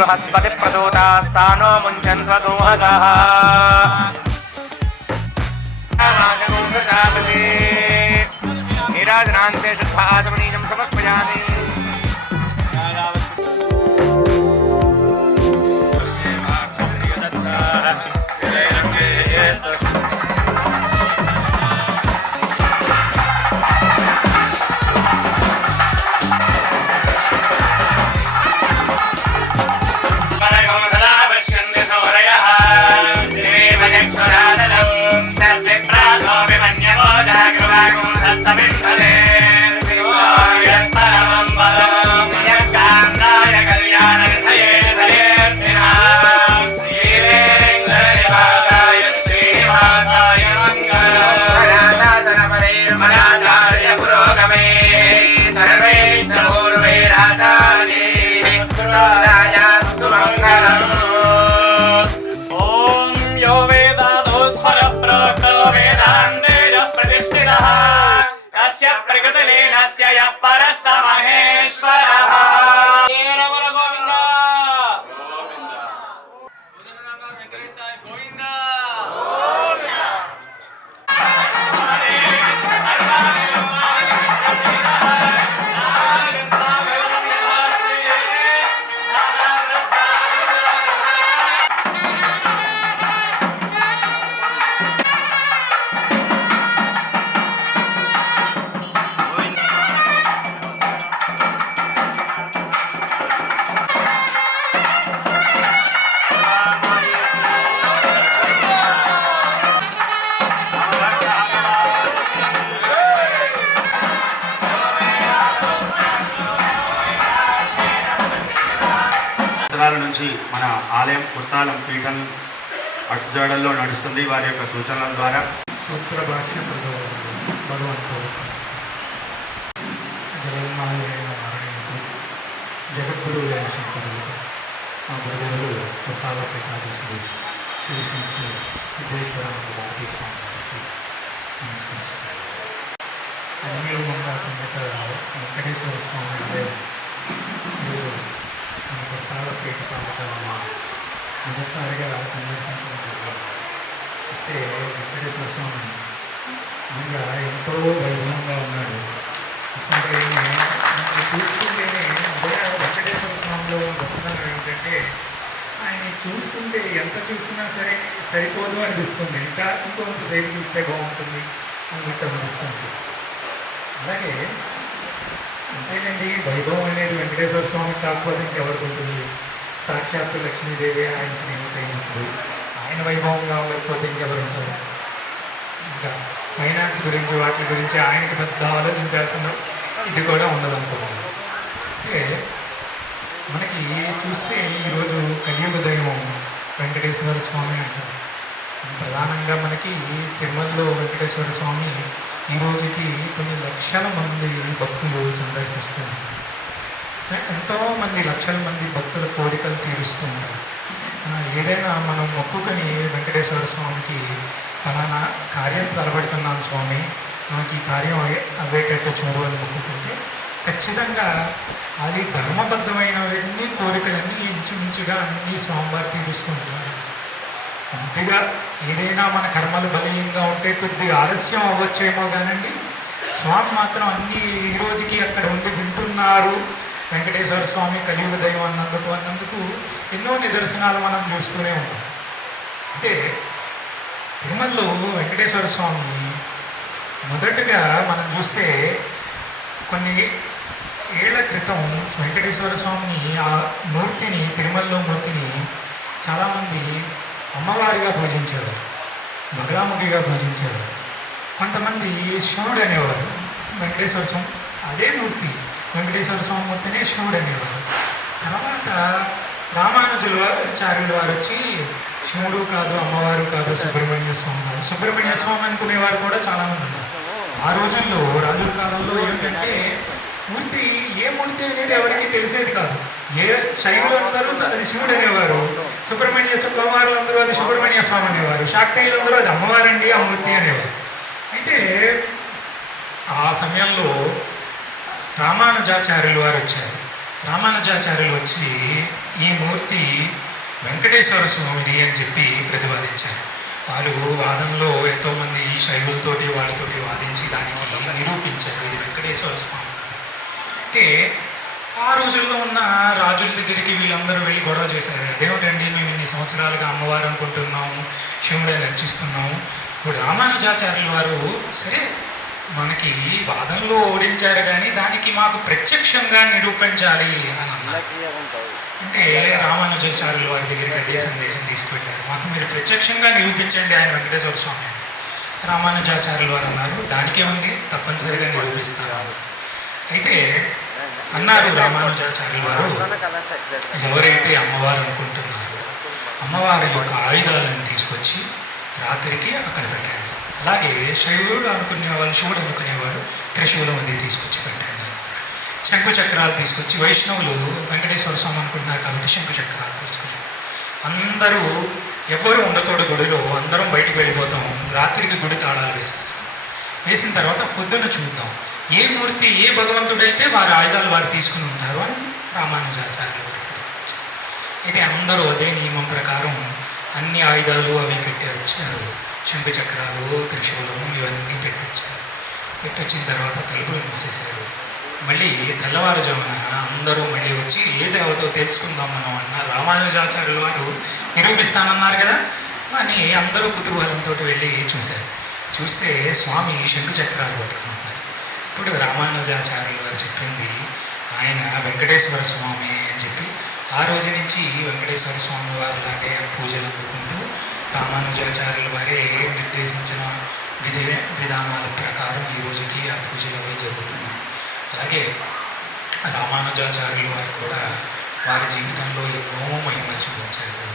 बृहस्पति प्रसूतास्तानो मुञ्चन्त्वदोहसः नीराजनान्ते शुद्धाचमनीयं समर्पयामि। నుంచి మన ఆలయం కొత్తాలం పీఠం అడ్జాడల్లో నడుస్తుంది. వారి యొక్క సూచనల ద్వారా సూత్ర భాష్య భగవంతుడు జగన్మాయైన నారాయణుడు జగద్గురువులైన శంకరుడు మా గురువులు కొత్తాల పీఠాధీశుడు శ్రీ సిద్ధేశ్వరానంద భారతీ స్వామి గారికి నమస్కరిస్తాను. అన్నిలో ఉన్న సంగత వెంకటేశ్వర స్వామి అంటే మీరు మన కొత్తాల పీఠ ప్రాంతం మొదటిసారిగా సందర్శించడం వస్తే వెంకటేశ్వర స్వామి ఇంకా ఎంతో వైభవంగా ఉన్నాడు. అంటే చూస్తుంటేనే అదే వెంకటేశ్వర స్వామిలో గొప్పతనం ఏమిటంటే ఆయన చూస్తుంటే ఎంత చూసినా సరే సరిపోదు అనిపిస్తుంది. ఇంకా ఇంకొంతసేపు చూస్తే బాగుంటుంది అనిపిస్తుంది. అలాగే అంతేనండి, వైభవం అనేది వెంకటేశ్వర స్వామికి కాకపోతే ఇంకెవరికి ఉంటుంది? సాక్షాత్తు లక్ష్మీదేవి ఆయన శ్రీమతి ఆయన వైభవం కాకపోతే ఇంకెవరు ఉంటారు? ఇంకా ఫైనాన్స్ గురించి వాటి గురించి ఆయనకి పెద్ద ఆలోచించాల్సిన ఇది కూడా ఉండదు అనుకోవాలి. అంటే మనకి చూస్తే ఈరోజు కలియుగ దైవం వెంకటేశ్వర స్వామి అంటారు. ప్రధానంగా మనకి తిరుమలలో వెంకటేశ్వర స్వామి ఈ రోజుకి కొన్ని లక్షల మంది భక్తులు సందర్శిస్తున్నారు. ఎంతోమంది లక్షల మంది భక్తుల కోరికలు తీరుస్తున్నారు. ఏదైనా మనం మొక్కుకొని వెంకటేశ్వర స్వామికి ఫలానా కార్యం తలబడుతున్నాను స్వామి, నాకు ఈ కార్యం అయ్యేటట్టు చూడు అని మొక్కుకుంటే ఖచ్చితంగా అది ధర్మబద్ధమైనవన్నీ కోరికలన్నీ ఇంచుమించుగా అన్ని స్వామివారు తీరుస్తుంటారు. కొద్దిగా ఏదైనా మన కర్మలు బలీయంగా ఉంటే కొద్దిగా ఆలస్యం అవ్వచ్చేమో కానండి, స్వామి మాత్రం అన్నీ ఈ రోజుకి అక్కడ ఉండి వింటున్నారు. వెంకటేశ్వర స్వామి కలియుగ దైవం అన్నందుకు ఎన్నో నిదర్శనాలు మనం చూస్తూనే ఉంటాం. అంటే తిరుమలలో వెంకటేశ్వర స్వామి మొదటగా మనం చూస్తే కొన్ని ఏళ్ల క్రితం వెంకటేశ్వర స్వామిని ఆ మూర్తిని తిరుమలలో మూర్తిని చాలామంది అమ్మవారిగా పూజించారు, బగలాముఖిగా పూజించారు. కొంతమంది శివుడు అనేవారు. వెంకటేశ్వర స్వామి అదే మూర్తి, వెంకటేశ్వర స్వామి మూర్తినే శివుడు అనేవారు. తర్వాత రామానుజాచార్యుల వారు వచ్చి శివుడు కాదు, అమ్మవారు కాదు, సుబ్రహ్మణ్య స్వామి కాదు. సుబ్రహ్మణ్య స్వామి అనుకునేవారు కూడా చాలామంది ఉన్నారు. ఆ రోజుల్లో రాజుల కాలంలో ఏమిటంటే మూర్తి ఏ మూర్తి అనేది ఎవరికి తెలిసేది కాదు. ఏ శైవులు అందరూ అది శివుడు అనేవారు, సుబ్రహ్మణ్య కుమారులు అందరూ అది సుబ్రహ్మణ్య స్వామి అనేవారు, శాక్తేయులు అందరూ అది అమ్మవారండి ఆ మూర్తి అనేవారు. అయితే ఆ సమయంలో రామానుజాచార్యులు వారు వచ్చారు. రామానుజాచార్యులు వచ్చి ఈ మూర్తి వెంకటేశ్వర స్వామిది అని చెప్పి ప్రతిపాదించారు. వాళ్ళు వాదనలో ఎంతోమంది శైవులతోటి వాళ్ళతోటి వాదించి దానికి నిరూపించారు ఇది వెంకటేశ్వర స్వామి. అంటే ఆ రోజుల్లో ఉన్న రాజుల దగ్గరికి వీళ్ళందరూ వెళ్ళి గొడవ చేశారు. అదేమిటండి మేము ఇన్ని సంవత్సరాలుగా అమ్మవారు అనుకుంటున్నాము, శివుడే నర్చిస్తున్నాము. ఇప్పుడు రామానుజాచార్యుల వారు సరే మనకి వాదనలో ఓడించారు కానీ దానికి మాకు ప్రత్యక్షంగా నిరూపించాలి అని అన్నారు. అంటే రామానుజాచార్యుల వారి దగ్గరికి అదే సందేశం తీసుకువెళ్ళారు, మాకు మీరు ప్రత్యక్షంగా నిరూపించండి ఆయన వెంకటేశ్వర స్వామి. రామానుజాచార్యుల వారు అన్నారు దానికే ఉంది, తప్పనిసరిగా నిరూపిస్తారు. అయితే అన్నారు రామానుజాచార్యుల వారు, ఎవరైతే అమ్మవారు అనుకుంటున్నారో అమ్మవారి యొక్క ఆయుధాలను తీసుకొచ్చి రాత్రికి అక్కడ పెట్టండి. అలాగే శైవుడు అనుకునేవాళ్ళు, శివుడు అనుకునేవాడు త్రిశూలం అది తీసుకొచ్చి పెట్టండి. శంకుచక్రాలు తీసుకొచ్చి, వైష్ణవులు వెంకటేశ్వర స్వామి అనుకుంటున్నారు కాబట్టి శంకుచక్రాలు తీసుకొచ్చి, అందరూ ఎవ్వరూ ఉండకూడదు గుడిలో, అందరం బయటికి వెళ్ళిపోతాం, రాత్రికి గుడి తాళాలు వేసేస్తాం. వేసిన తర్వాత పొద్దున్న చూద్దాం ఏ మూర్తి ఏ భగవంతుడైతే వారి ఆయుధాలు వారు తీసుకుని ఉన్నారు అని రామానుజాచార్యులు. అయితే అందరూ అదే నియమం ప్రకారం అన్ని ఆయుధాలు అవి పెట్టి వచ్చారు. శంకుచక్రాలు, త్రిశూలము ఇవన్నీ పెట్టించారు. పెట్టొచ్చిన తర్వాత తలుపులు మూసేశారు. మళ్ళీ తెల్లవారుజామున అందరూ మళ్ళీ వచ్చి ఏ దేవతో తెలుసుకుందాం మనం అన్న రామానుజాచార్యుల వారు నిరూపిస్తానన్నారు కదా అని అందరూ కుతూహలంతో వెళ్ళి చూశారు. చూస్తే స్వామి శంకుచక్రాలు పట్టుకున్నారు. ఇప్పుడు రామానుజాచార్యుల వారు చెప్పింది ఆయన వెంకటేశ్వర స్వామి అని చెప్పి ఆ రోజు నుంచి వెంకటేశ్వర స్వామి వారి లాగే పూజలు అందుకుంటూ రామానుజాచార్యుల వారే నిర్దేశించిన విధానాల ప్రకారం ఈ రోజుకి ఆ పూజలు అవి జరుగుతున్నాయి. అలాగే రామానుజాచార్యుల వారు కూడా వారి జీవితంలో ఎన్నో మహిమలు చూపించారు.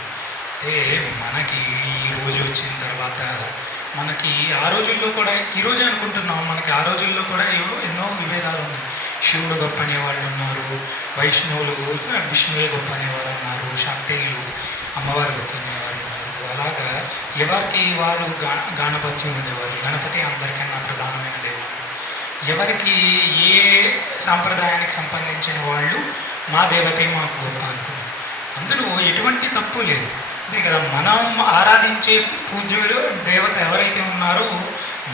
అయితే మనకి ఈ రోజు వచ్చిన తర్వాత మనకి ఆ రోజుల్లో కూడా ఈరోజే అనుకుంటున్నాం, మనకి ఆ రోజుల్లో కూడా ఎన్నో విభేదాలు ఉన్నాయి. శివుడు గొప్ప అనేవాళ్ళు ఉన్నారు, వైష్ణవులు విష్ణువే గొప్ప అనేవారు ఉన్నారు, శాక్తేయులు అమ్మవారు గొప్ప అనేవాళ్ళు ఉన్నారు. అలాగా ఎవరికి వారు గాణపత్యం ఉండేవారు. గణపతి అందరికన్నా ప్రధానమైన దేవుడు. ఎవరికి ఏ సాంప్రదాయానికి సంబంధించిన వాళ్ళు మా దేవతే మాకు గొప్ప అనుకున్నారు. అందులో ఎటువంటి తప్పు లేదు. అంతే కదా, మనం ఆరాధించే పూజ్యులు దేవత ఎవరైతే ఉన్నారో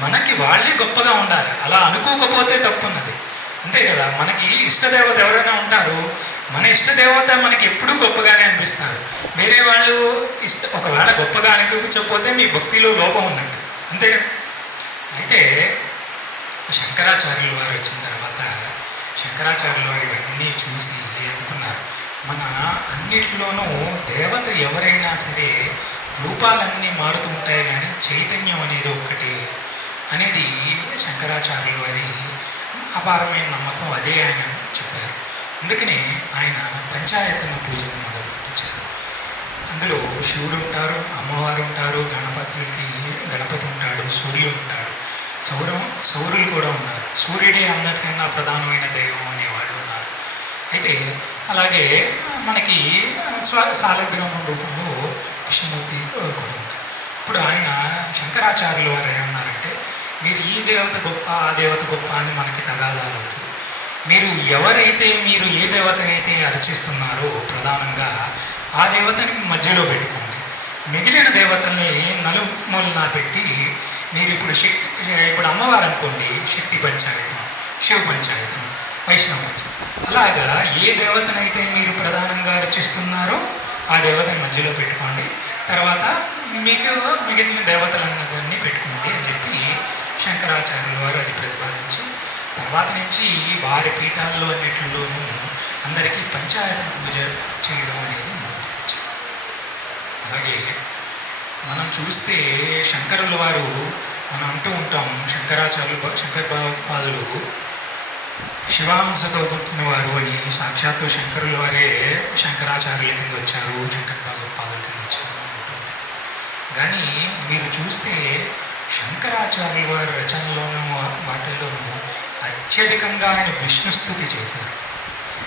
మనకి వాళ్ళే గొప్పగా ఉండాలి. అలా అనుకోకపోతే తప్పు ఉన్నది. అంతే కదా, మనకి ఇష్టదేవత ఎవరైనా ఉంటారో మన ఇష్టదేవత మనకి ఎప్పుడూ గొప్పగానే అనిపిస్తారు. వేరే వాళ్ళు ఒకవేళ గొప్పగా అనిపించకపోతే మీ భక్తిలో లోపం ఉన్నట్టు. అంతే. అయితే శంకరాచార్యుల వారు వచ్చిన తర్వాత శంకరాచార్యుల వారు ఇవన్నీ చూసి అనుకున్నారు, మన అన్నిటిలోనూ దేవత ఎవరైనా సరే రూపాలన్నీ మారుతూ ఉంటాయి కానీ చైతన్యం అనేది ఒక్కటి అనేది శంకరాచార్యుల వారి అపారమైన నమ్మకం. అదే ఆయన చెప్పారు. అందుకనే ఆయన పంచాయతన పూజను మొదలుపెట్టించారు. అందులో శివుడు ఉంటారు, అమ్మవారు ఉంటారు, గణపతి ఉంటాడు, సూర్యుడు ఉంటాడు, సౌరులు కూడా ఉన్నారు. సూర్యుడే అందరికన్నా ప్రధానమైన దైవం అనేవాళ్ళు ఉన్నారు. అయితే అలాగే మనకి సాలగ్రామం రూపంలో కృష్ణమూర్తి కూడా ఉంటారు. ఇప్పుడు ఆయన శంకరాచార్యుల వారు ఏమన్నారంటే, మీరు ఈ దేవత గొప్ప ఆ దేవత గొప్ప అని మనకి తగాదాలు అవుతుంది. మీరు మీరు ఏ దేవతనైతే అర్చిస్తున్నారో ప్రధానంగా ఆ దేవతని మధ్యలో పెట్టుకోండి, మిగిలిన దేవతల్ని నలుమూలన పెట్టి మీరు ఇప్పుడు అమ్మవారు అనుకోండి శక్తి పంచాయతం, శివ పంచాయతం, వైష్ణవ పంచాయతం, అలాగా ఏ దేవతనైతే మీరు ప్రధానంగా అర్చిస్తున్నారో ఆ దేవతని మధ్యలో పెట్టుకోండి, తర్వాత మీకు మిగిలిన దేవతలన్నీ పెట్టుకోండి అని చెప్పి శంకరాచార్యుల వారు అది ప్రతిపాదించి తర్వాత నుంచి వారి పీఠాల్లో అన్నింటిలోనూ అందరికీ పంచాయతన పూజ చేయడం అనేది మొదలుపెట్టారు. అలాగే మనం చూస్తే శంకరుల వారు మనం అంటూ ఉంటాం, శంకర భగవత్పాదులు శివాంశతో పుట్టినవారు అని. సాక్షాత్తు శంకరుల వారే శంకరాచార్యుల కింద వచ్చారు, శంకర భగవత్పాదుల కింద వచ్చారు. కానీ మీరు చూస్తే శంకరాచార్యుల వారి రచనలోనూ వాటిలోనూ అత్యధికంగా ఆయన విష్ణుస్తుతి చేశారు.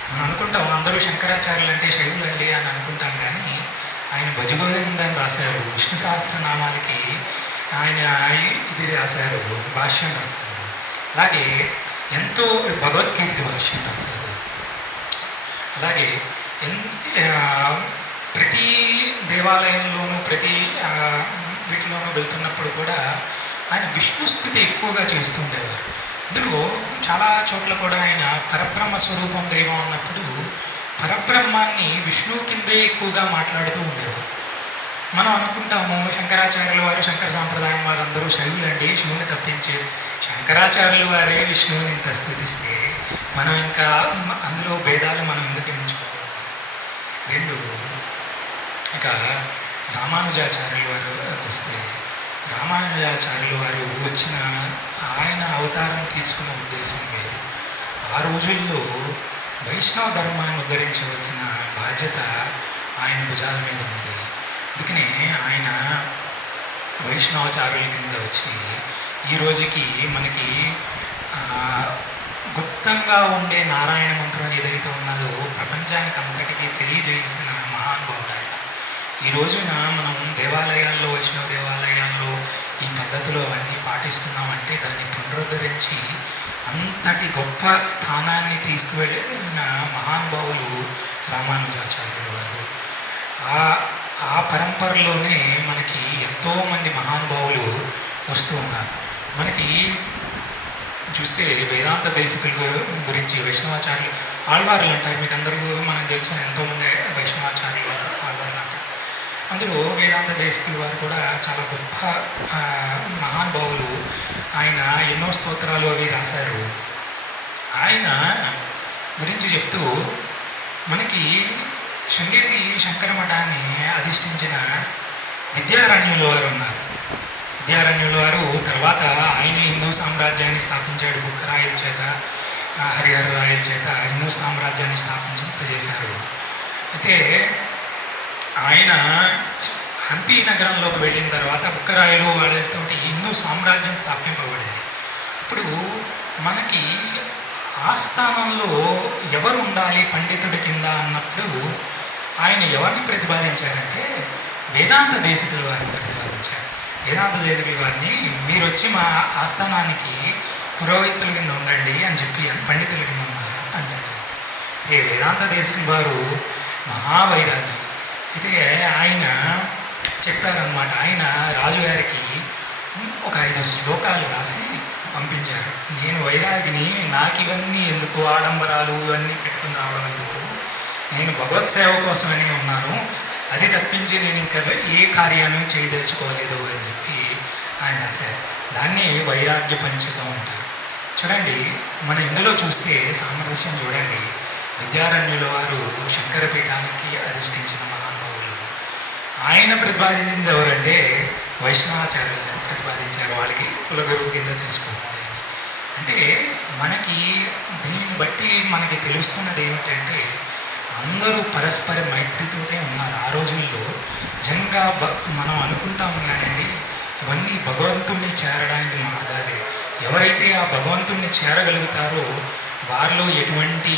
మనం అనుకుంటాం అందరూ శంకరాచార్యులు అంటే శైవులండి అని అనుకుంటాం, కానీ ఆయన భజగోవిందని రాశారు, విష్ణు సహస్రనామాలకి ఆయన ఇది రాశారు, భాష్యం రాశారు. అలాగే ఎంతో భగవద్గీతకి భాష్యం రాశారు. అలాగే ప్రతి దేవాలయంలోనూ ప్రతి వీటిలోనూ వెళ్తున్నప్పుడు కూడా ఆయన విష్ణుస్థుతి ఎక్కువగా చేస్తూ ఉండేవారు. ఇందులో చాలా చోట్ల కూడా ఆయన పరబ్రహ్మ స్వరూపం దైవం అన్నప్పుడు పరబ్రహ్మాన్ని విష్ణువు కిందే ఎక్కువగా మాట్లాడుతూ ఉండేవారు. మనం అనుకుంటాము శంకరాచార్యుల వారు, శంకర సాంప్రదాయం వారందరూ శైవులండి, శివుని తప్పించే శంకరాచార్యుల వారే విష్ణువుని ఇంత స్థుతిస్తే మనం ఇంకా అందులో భేదాలు మనం ఎందుకు ఎంచుకోవాలి? రెండు, ఇక రామానుజాచార్యుల వారు వస్తే రామానుజాచార్యుల వారు వచ్చిన ఆయన అవతారం తీసుకున్న ఉద్దేశం వేరు. ఆ రోజుల్లో వైష్ణవ ధర్మాన్ని ఉద్ధరించవలసిన బాధ్యత ఆయన భుజాల మీద ఉంది. అందుకనే ఆయన వైష్ణవాచార్యుల కింద వచ్చి ఈ రోజుకి మనకి గుప్తంగా ఉండే నారాయణ మంత్రం ఏదైతే ఉన్నదో ప్రపంచానికి అంతటికీ తెలియజేసిన మహానుభావుడు ఆయన. ఈ రోజున మనం దేవాలయాల్లో, వైష్ణవ దేవాలయాల్లో ఈ పద్ధతులు అవన్నీ పాటిస్తున్నామంటే దాన్ని పునరుద్ధరించి అంతటి గొప్ప స్థానాన్ని తీసుకువెళ్ళిన మహానుభావులు రామానుజాచార్యుల వారు. ఆ పరంపరలోనే మనకి ఎంతోమంది మహానుభావులు వస్తూ ఉన్నారు. మనకి చూస్తే వేదాంత దేశికుల గురించి వైష్ణవాచార్యులు ఆళ్వార్లు అంటారు. మీకు అందరూ మనకు తెలిసిన ఎంతోమంది వైష్ణవాచార్యులు ఆళ్వార్లు అంటారు. అందులో వేదాంత దేశికుల వారు కూడా చాలా గొప్ప మహానుభావులు. ఆయన ఎన్నో స్తోత్రాలు అవి రాశారు. ఆయన గురించి చెప్తూ మనకి శృంగేరి శంకర మఠాన్ని అధిష్ఠించిన విద్యారణ్యుల వారు ఉన్నారు. విద్యారణ్యుల వారు తర్వాత ఆయన హిందూ సామ్రాజ్యాన్ని స్థాపించాడు. బుక్కరాయల చేత, హరిహర రాయల చేత హిందూ సామ్రాజ్యాన్ని స్థాపించేశారు. అయితే ఆయన హంపి నగరంలోకి వెళ్ళిన తర్వాత బుక్కరాయలు వాళ్ళతోటి హిందూ సామ్రాజ్యం స్థాపింపబడింది. ఇప్పుడు మనకి ఆస్థానంలో ఎవరు ఉండాలి పండితుడి కింద అన్నప్పుడు ఆయన ఎవరిని ప్రతిపాదించారంటే వేదాంత దేశికుల వారిని ప్రతిపాదించారు. వేదాంత దేశికుల వారిని మీరు వచ్చి మా ఆస్థానానికి పురోహితుల కింద ఉండండి అని చెప్పి పండితుల కింద ఉన్నారు అన్నారు. ఈ వేదాంత దేశికుల వారు మహావైరాగ్యం. అయితే ఆయన చెప్పారనమాట. ఆయన రాజుగారికి ఒక 5 శ్లోకాలు రాసి పంపించారు. నేను వైరాగిని, నాకు ఇవన్నీ ఎందుకు, ఆడంబరాలు ఇవన్నీ పెట్టుకుని రావడం ఎందుకు, నేను భగవత్ సేవ కోసమని ఉన్నాను, అది తప్పించి నేను ఇంకా ఏ కార్యాన్ని చేయదలుచుకోలేదు అని చెప్పి ఆయన రాశారు. దాన్ని వైరాగ్య పంచకం అంటారు. చూడండి, మన ఇందులో చూస్తే సామరస్యం చూడండి. విద్యారణ్యుల వారు శంకర పీఠానికి అధిష్ఠించిన మహానుభావులు. ఆయన ప్రతిపాదించింది ఎవరంటే వైష్ణవాచార్యులు ప్రతిపాదించారు. వాళ్ళకి కులగురువు కింద తీసుకోవాలి. అంటే మనకి దీన్ని బట్టి మనకి తెలుస్తున్నది ఏమిటంటే అందరూ పరస్పర మైత్రితోనే ఉన్నారు ఆ రోజుల్లో. నిజంగా మనం అనుకుంటాము కానండి, ఇవన్నీ భగవంతుణ్ణి చేరడానికి మార్గాలే. ఎవరైతే ఆ భగవంతుణ్ణి చేరగలుగుతారో వారిలో ఎటువంటి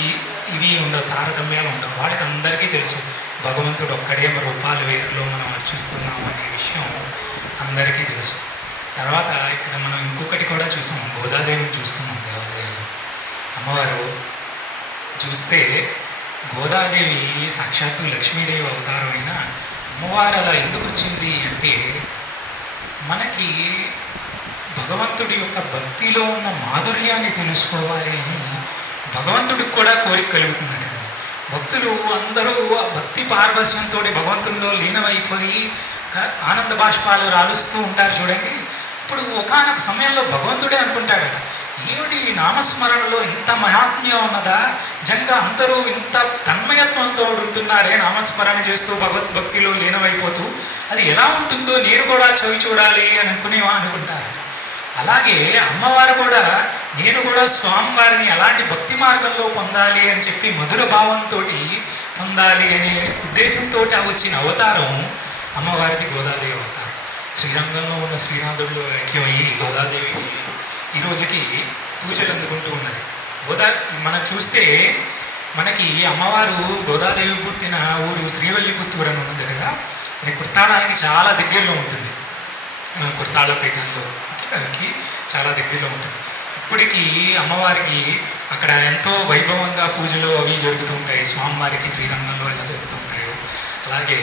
ఇవి ఉండవు, తారతమ్యాలు ఉండవు. వాళ్ళకి అందరికీ తెలుసు భగవంతుడు ఒక్కడే రూపాలు వేరులో మనం అర్చిస్తున్నాం అనే విషయం అందరికీ తెలుసు. తర్వాత ఇక్కడ మనం ఇంకొకటి కూడా చూసాం, గోదాదేవిని చూస్తున్నాం దేవాలయాల్లో. అమ్మవారు చూస్తే గోదాదేవి సాక్షాత్తు లక్ష్మీదేవి అవతారం అయిన అమ్మవారు అలా ఎందుకు వచ్చింది అంటే మనకి భగవంతుడి యొక్క భక్తిలో ఉన్న మాధుర్యాన్ని తెలుసుకోవాలి అని భగవంతుడికి కూడా కోరిక కలుగుతుందండి. భక్తులు అందరూ భక్తి పారవశ్యంతో భగవంతుల్లో లీనమైపోయి ఆనంద బాష్పాలు రాలుస్తూ ఉంటారు చూడండి. ఇప్పుడు ఒకానొక సమయంలో భగవంతుడే అనుకుంటాడు, ఏమిటి నామస్మరణలో ఇంత మహాత్మ్యం ఉన్నదా, నిజంగా అందరూ ఇంత తన్మయత్వంతో ఉంటున్నారే నామస్మరణ చేస్తూ భగవద్భక్తిలో లీనమైపోతూ, అది ఎలా ఉంటుందో నేను కూడా చవి చూడాలి అని అనుకుంటారు. అలాగే అమ్మవారు కూడా నేను కూడా స్వామివారిని అలాంటి భక్తి మార్గంలో పొందాలి అని చెప్పి మధుర భావంతో పొందాలి అనే ఉద్దేశంతో వచ్చిన అవతారం అమ్మవారిది గోదాదేవి అవతారం. శ్రీరంగంలో ఉన్న శ్రీనాథుడు ఐక్యమయ్యి గోదాదేవి ఈ రోజుకి పూజలు అందుకుంటూ ఉన్నది. మనం చూస్తే మనకి అమ్మవారు గోదాదేవి పుట్టిన ఊరు శ్రీవల్లిపుత్తూరు అని ఉంది కదా, అది కుర్తాళానికి చాలా దగ్గరలో ఉంటుంది. కుర్తాళ పీఠంలోకి చాలా దగ్గరలో ఉంటుంది. ఇప్పటికీ అమ్మవారికి అక్కడ ఎంతో వైభవంగా పూజలు అవి జరుగుతూ ఉంటాయి. స్వామివారికి శ్రీరంగంలో ఎలా జరుగుతూ ఉంటాయో అలాగే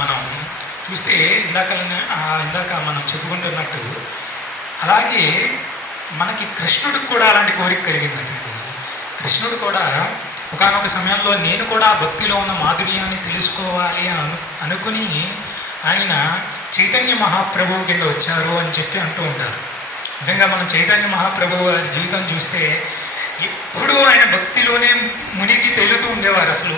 మనం చూస్తే ఇందాక మనం చెప్పుకుంటున్నట్టు అలాగే మనకి కృష్ణుడికి కూడా అలాంటి కోరిక కలిగిందండి. కృష్ణుడు కూడా ఒకానొక సమయంలో నేను కూడా భక్తిలో ఉన్న మాధుర్యాన్ని తెలుసుకోవాలి అని అనుకుని ఆయన చైతన్య మహాప్రభువు కింద వచ్చారు అని చెప్పి అంటూ ఉంటారు. నిజంగా మనం చైతన్య మహాప్రభువు వారి జీవితం చూస్తే ఎప్పుడూ ఆయన భక్తిలోనే మునిగి తేలుతూ ఉండేవారు. అసలు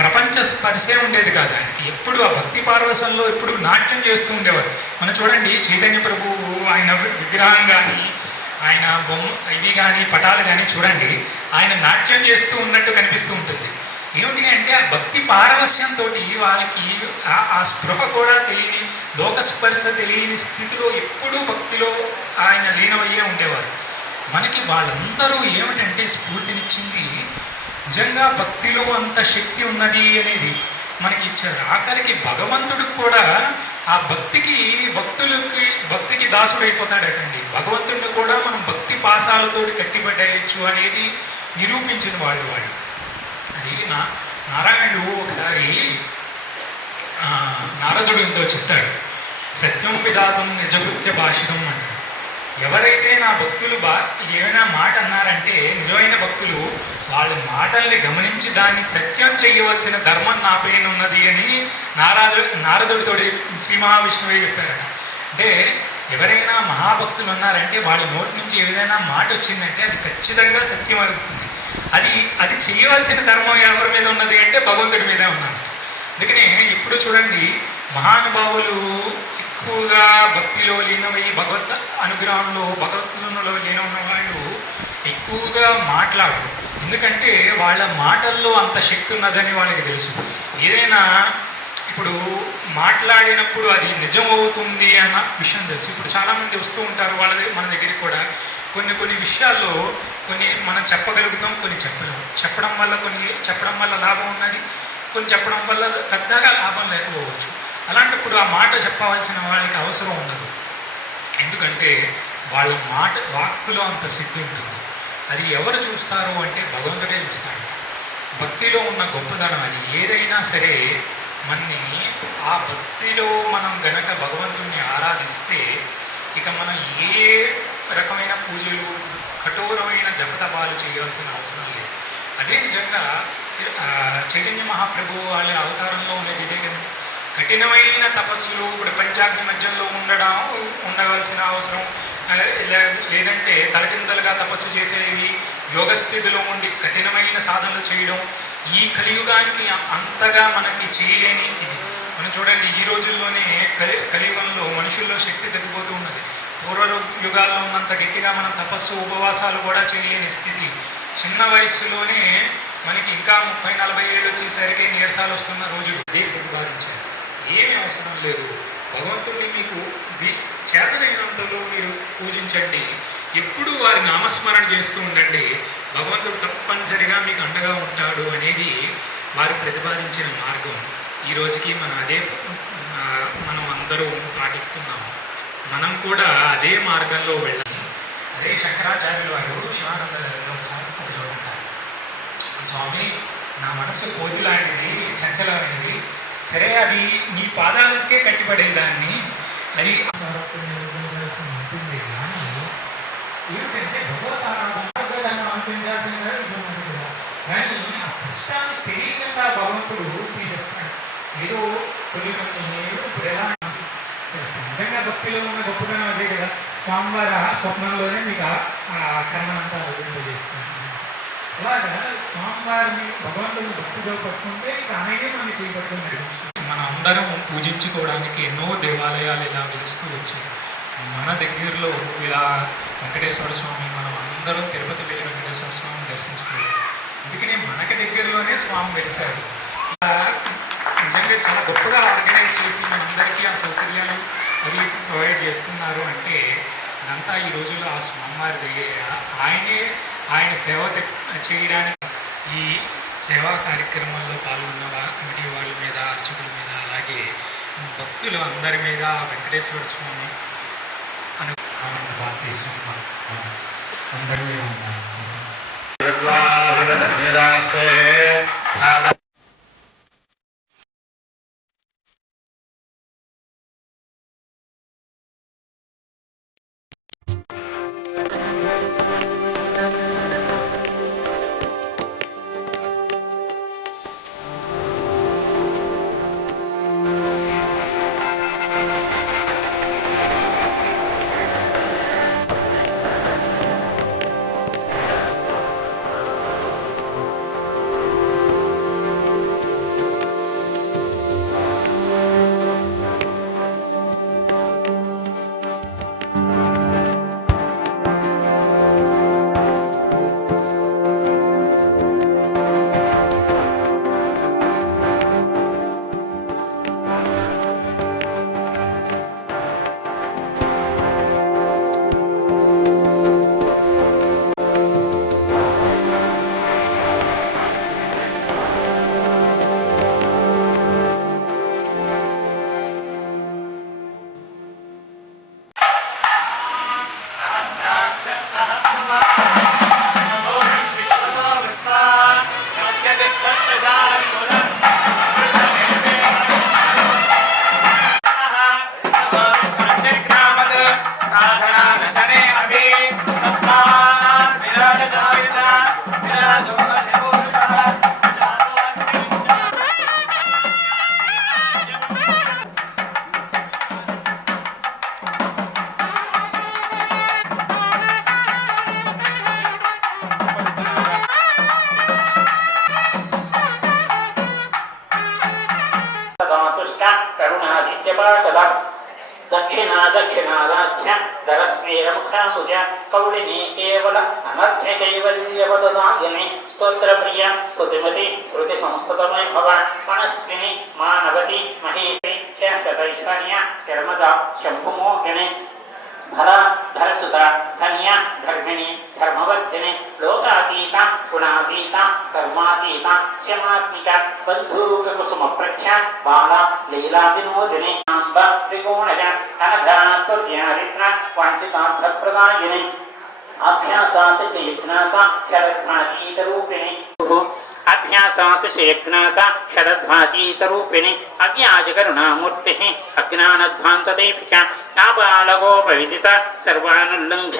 ప్రపంచ స్పర్శే ఉండేది కాదు ఆయనకి. ఎప్పుడు ఆ భక్తి పారవశంలో ఎప్పుడు నాట్యం చేస్తూ ఉండేవారు. మనం చూడండి చైతన్య ప్రభువు ఆయన విగ్రహం కానీ ఆయన ఇవి కానీ పటాలు కానీ చూడండి, ఆయన నాట్యం చేస్తూ ఉన్నట్టు కనిపిస్తూ ఉంటుంది. ఏమిటి అంటే ఆ భక్తి పారవశ్యంతో వాళ్ళకి ఆ స్పృహ కూడా తెలియని, లోకస్పర్శ తెలియని స్థితిలో ఎప్పుడూ భక్తిలో ఆయన లీనమయ్యే ఉండేవారు. మనకి వాళ్ళందరూ ఏమిటంటే స్ఫూర్తినిచ్చింది నిజంగా భక్తిలో అంత శక్తి ఉన్నది అనేది మనకి ఇచ్చారు. ఆఖరికి భగవంతుడికి కూడా ఆ భక్తికి దాసుడైపోతాడటండి. భగవంతుడిని కూడా మనం భక్తి పాశాలతో కట్టిపట్టేయచ్చు అనేది నిరూపించిన వాళ్ళు. అది నారాయణుడు ఒకసారి నారదుడితో చెప్తాడు, సత్యం విధాతం నిజకృత్య భాషితం అంటాడు. ఎవరైతే నా భక్తులు ఏమైనా మాట అన్నారంటే నిజమైన భక్తులు వాళ్ళ మాటల్ని గమనించి దాన్ని సత్యం చేయవలసిన ధర్మం నా పైన ఉన్నది అని నారదుడితో శ్రీ మహావిష్ణువే చెప్పారట. అంటే ఎవరైనా మహాభక్తులు ఉన్నారంటే వాళ్ళ నోటి నుంచి ఏదైనా మాట వచ్చిందంటే అది ఖచ్చితంగా సత్యం అవుతుంది. అది చేయవలసిన ధర్మం ఎవరి మీద ఉన్నది అంటే భగవంతుడి మీదే ఉన్నది. అందుకనే ఇప్పుడు చూడండి మహానుభావులు ఎక్కువగా భక్తిలో లీనమయ్యి భగవత్ అనుగ్రహంలో భగవత్తులలో లీనమైన వాళ్ళు ఎక్కువగా మాట్లాడరు. ఎందుకంటే వాళ్ళ మాటల్లో అంత శక్తి ఉన్నదని వాళ్ళకి తెలుసు. ఏదైనా ఇప్పుడు మాట్లాడినప్పుడు అది నిజం అవుతుంది అన్న విషయం తెలుసు. ఇప్పుడు చాలామంది వస్తూ ఉంటారు మన దగ్గరికి కూడా కొన్ని విషయాల్లో కొన్ని మనం చెప్పగలుగుతాం, కొన్ని చెప్పలేము. చెప్పడం వల్ల లాభం ఉన్నది, కొన్ని చెప్పడం వల్ల పెద్దగా లాభం లేకపోవచ్చు. అలాంటప్పుడు ఆ మాట చెప్పవలసిన వాళ్ళకి అవసరం ఉండదు. ఎందుకంటే వాళ్ళ వాక్కులో అంత శక్తి ఉంటుంది. అది ఎవరు చూస్తారు అంటే భగవంతుడే చూస్తాడు. భక్తిలో ఉన్న గొప్పదనం అది. ఏదైనా సరే మనని ఆ భక్తిలో మనం గనక భగవంతుణ్ణి ఆరాధిస్తే ఇక మనం ఏ రకమైన పూజలు కఠోరమైన జపతపాలు చేయవలసిన అవసరం లేదు. అదే నిజంగా చైతన్య మహాప్రభు వాళ్ళ అవతారంలో ఉండేది ఇదే కదా. కఠినమైన తపస్సులు ఇప్పుడు పంచాగ్ని మధ్యంలో ఉండవలసిన అవసరం లేదంటే తలకిందలుగా తపస్సు తపస్సు చేసేవి, యోగస్థితిలో ఉండి కఠినమైన సాధనలు చేయడం ఈ కలియుగానికి అంతగా మనకి చేయలేని ఇది. మనం చూడండి, ఈ రోజుల్లోనే కలియుగంలో మనుషుల్లో శక్తి తగ్గిపోతూ ఉన్నది. పూర్వ యుగాల్లో ఉన్నంత గట్టిగా మనం తపస్సు ఉపవాసాలు కూడా చేయలేని స్థితి. చిన్న వయస్సులోనే మనకి ఇంకా 30-40 ఏళ్ళు వచ్చేసరికి నీరసాలు వస్తున్న రోజులు. అదే ప్రతిపాదించారు. ఏమీ అవసరం లేదు, భగవంతుడిని మీకు చేతనైనంతలో మీరు పూజించండి, ఎప్పుడు వారి నామస్మరణ చేస్తూ ఉండండి, భగవంతుడు తప్పనిసరిగా మీకు అండగా ఉంటాడు అనేది వారు ప్రతిపాదించిన మార్గం. ఈ రోజుకి మనం అందరూ పాటిస్తున్నాము. మనం కూడా అదే మార్గంలో వెళ్ళాలి. అదే శంకరాచార్యులు వారు శివానందలో ఒకసారి కూర్చోంటారు, స్వామి నా మనసు కోతి లాంటిది, చంచలమైనది, సరే అది నీ పాదాలకే కట్టిపడేదాన్ని, అది ఉంటుంది, కానీ ఏమిటంటే భగవతారాధన అనిపించాల్సిందిగా కానీ ఆ కష్టాన్ని తెలియకుండా భగవంతుడు తీసేస్తాడు. ఏదో కొన్ని నేను ఇప్పుడు ఎలా చేస్తాను. నిజంగా భక్తిలో ఉన్న గొప్పతనం అదే కదా, స్వామివారి స్వప్నంలోనే మీకు ఆ కర్మనంతా అభింపజేస్తాను. అలాగా స్వామివారిని భగవంతుని భక్తిలో పట్టుకుంటే ఇక ఆయనే మనం చేపట్టుకుని నడిపించుకుంటాం. మనం అందరం పూజించుకోవడానికి ఎన్నో దేవాలయాలు ఇలా వెలుస్తూ వచ్చాయి. మన దగ్గరలో ఇలా వెంకటేశ్వర స్వామి, మనం అందరం తిరుపతి వెళ్ళి వెంకటేశ్వర స్వామిని దర్శించుకోవాలి. అందుకనే మనకి దగ్గరలోనే స్వామి వెలిశారు. నిజంగా చాలా గొప్పగా ఆర్గనైజ్ చేసి మనందరికీ ఆ సౌకర్యాలు అది ప్రొవైడ్ చేస్తున్నారు అంటే ఇదంతా ఈ రోజుల్లో ఆ స్వామివారి ఆయన సేవ చేయడానికి ఈ సేవా కార్యక్రమాల్లో పాల్గొన్న కమిటీ వాళ్ళ మీద, అర్చకుల మీద, అలాగే భక్తులు అందరి మీద వెంకటేశ్వర స్వామి భారతీశ్వరం అందరి మీద ఉన్నారు. दक्षिणादाख्य दरस्वीरमुखामुज कौलिनी केवल अनर्थ्य कैवल्यवददायिनी स्तोत्रप्रिय स्तुतिमती श्रुतिसंस्कृतमय भव मनस्विनी मानवती महेशी शाश्वतैश्वर्य कर्मदा शम्भुमोहिनी धरसुता धन्या धर्मिणी धर्मवर्धिनी लोकातीता गुणातीता कर्मातीता क्षमात्मिका बन्धुकुसुमप्रख्या बाला लीला विनोदिनी अम्ब त्रिकोणज अनघात्वज्ञारित्र वाञ्छितार्थप्रदायिनी अभ्यासातिशयज्ञाता शरद्भातीतरूपिणी अभ्यासातिशयज्ञाता शरद्भातीतरूपिणी अव्याजकरुणामूर्तिः अज्ञानध्वान्तदेशिका आबालगोपविदिता सर्वानुल्लङ्घ्य